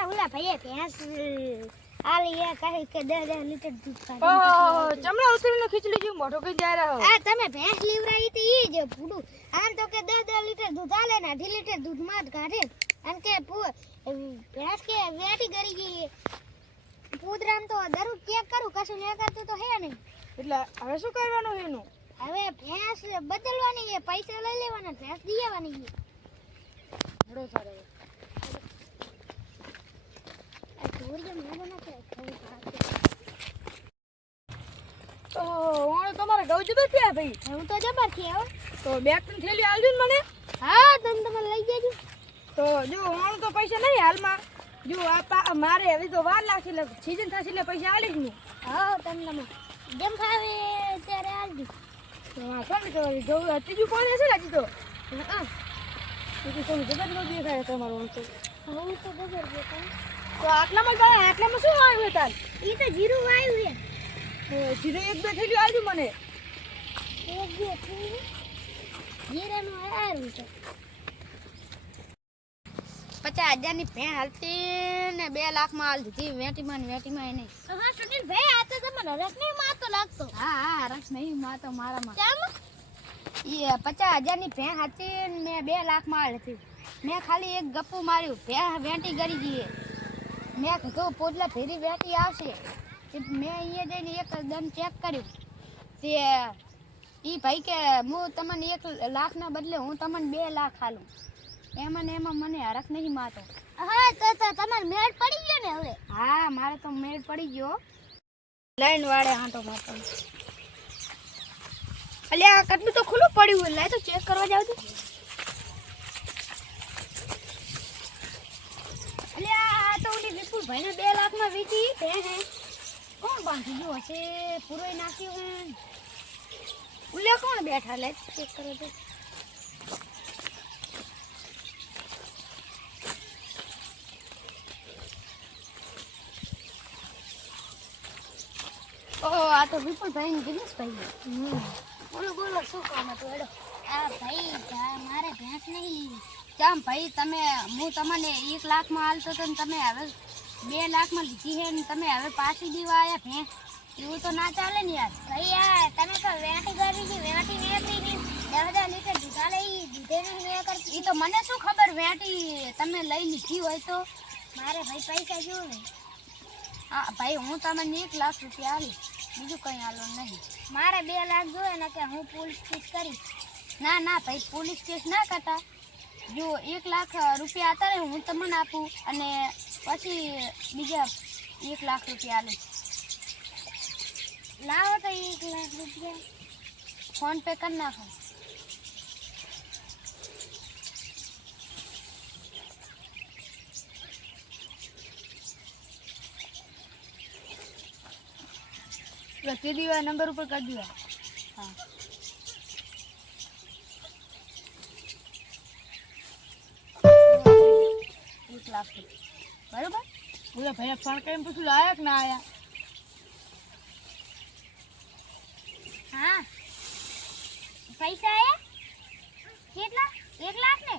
હા ઓલા ભાઈએ ભેંસ આલી એ કહે કે 10 લીટર દૂધ કાઢે. ઓહો ચમડા ઉતરીને ખીચડી જેવું મોઢો કઈ જાય રહ્યો. આ તમે ભેંસ લીવરાઈ હતી ઈ જ પૂડું. આમ તો કે 10 લીટર દૂધ આલે ને 2 લીટર દૂધ માં જ કાઢે. અને કે ભેંસ કે વેટી કરી ગઈ. પૂદરામ તો દરરોજ ચેક કરું કશું ન કરતું તો હે નહીં. એટલે હવે શું કરવાનું છે એનું? હવે ભેંસ બદલવાની છે, પૈસા લઈ લેવાના, ભેંસ દીવાની છે. ઘણો સારો. આ ચોરીએ મેળો ના કરે તો ઓણ તમારે ઘઉં જબર થયા ભાઈ. હું તો જબર થી આવો. તો બેગ ની થેલી આલજો ને મને. હા તમે લઈ જજો. તો જો ઓણ તો પૈસા નહીં હાલમાં. જો આ મારે હવે તો વાર લાગશે એટલે સીઝન થશે એટલે પૈસા આલીશ હું. હા તમે જેમ ખાવે ત્યારે આવજો. તો આ કોણ કહેવાય ઘઉં ત્રીજું કોણ હશે ને હજી તો. હા બીજું કોણ જબર ન દેખાય તમારું ઓણ તો. હું તો જબર દેખાય. તો આટલામાં ગયા આટલામાં શું આવ્યું તાર? ઈ તો જીરું વાયું છે. જીરે એક બે થેલી આલજો મને. એક બે થી જીરાનું આરું છે. 50,000 ની ભેણ હાલતી ને 2 લાખ માં હાલ દીધી વેટીમાં એને. હા સુનિલ ભાઈ આ તો તમને રસ નહીં માતો લાગતો. હા રસ નહીં માં તો મારામાં. કેમ? એ 50,000 ની ભેણ હાલતી ને મેં 2 લાખ માં હાલ હતી. મેં ખાલી એક ગપ્પુ માર્યું ભેણ વેટી કરી ગઈ. મેં કીધું પોટલા ફેરી વેટી આવશે. મેં અહીંયા જઈને એક દમ ચેક કર્યું તે ઈ ભાઈ કે હું તમને 1 લાખ ના બદલે હું તમને 2 લાખ હાલું. એમાં મને હરખ નહીં માતો. હા તો તમાર મેળ પડી ગયો ને હવે. હા મારે તો મેળ પડી ગયો. લાઈન વાળે આંટો મારતો. અલ્યા કેટલું તો ખુલ્લું પડ્યું હોય. લાય તો ચેક કરવા જાવ તો. અલ્યા આ તો ઓલી વિપુલ ભાઈ ને 2 લાખ માં વીકી હે. કોણ બાંધી ગયું હશે? પૂરોય નાખ્યું હે. ઉલે કોણ બેઠા લે ચેક કરો તો. આ તો વિપુલ ભાઈ ને ગિરીશ ભાઈ. બોલો શું કામ હતું એડો? આ ભાઈ મારે ભેંસ નહીં. કેમ ભાઈ તમે હું તમને 1 લાખ માં હાલતો તો ને તમે હવે 2 લાખ માં લીધી છે ને તમે હવે પાછી દેવા આયા ભેંસ? એવું તો ના ચાલે ને યાર. ભાઈ યાર તમે તો વેટી કરી છે, વેટી નીકળી ગઈ. 10 લીટર દૂધ આલે ઈ દૂધે નહીં કરતી. એ તો મને શું ખબર વેટી તમે લઈ લીધી હોય તો. મારે ભાઈ પૈસા જોવે. હા ભાઈ હું તમને 1 લાખ રૂપિયા આલીશ, બીજું કંઈ આલો નહીં. મારે 2 લાખ જોવે ને કે હું પોલીસ કેસ કરીશ. ના ભાઈ પોલીસ કેસ ના કરતા. જો 1 લાખ રૂપિયા હતા ને હું તમને આપું અને પછી બીજા 1 લાખ રૂપિયા આલીશ. લાવો તો 1 લાખ રૂપિયા ફોન પે કરી નાખો. તે દીવા નંબર ઉપર કરી દીવા. હા 1 લાખ બરોબર. ઓલા ભાઈ ફોન કરીને પૂછું લાયા કે ના આયા. હા પૈસા આયા કેટલા? 1 લાખ ને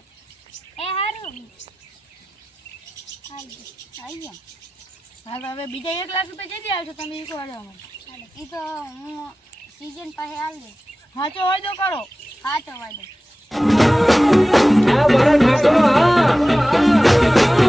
એ હારું આવી ગયા. હા હવે બીજા 1 લાખ રૂપિયા જઈ આવશો તમે ઈકો વાળો મને. એ તો હું સીઝન પાસે આવી દઈશ. સાચો હોય તો કરો. હા તો વાંધો.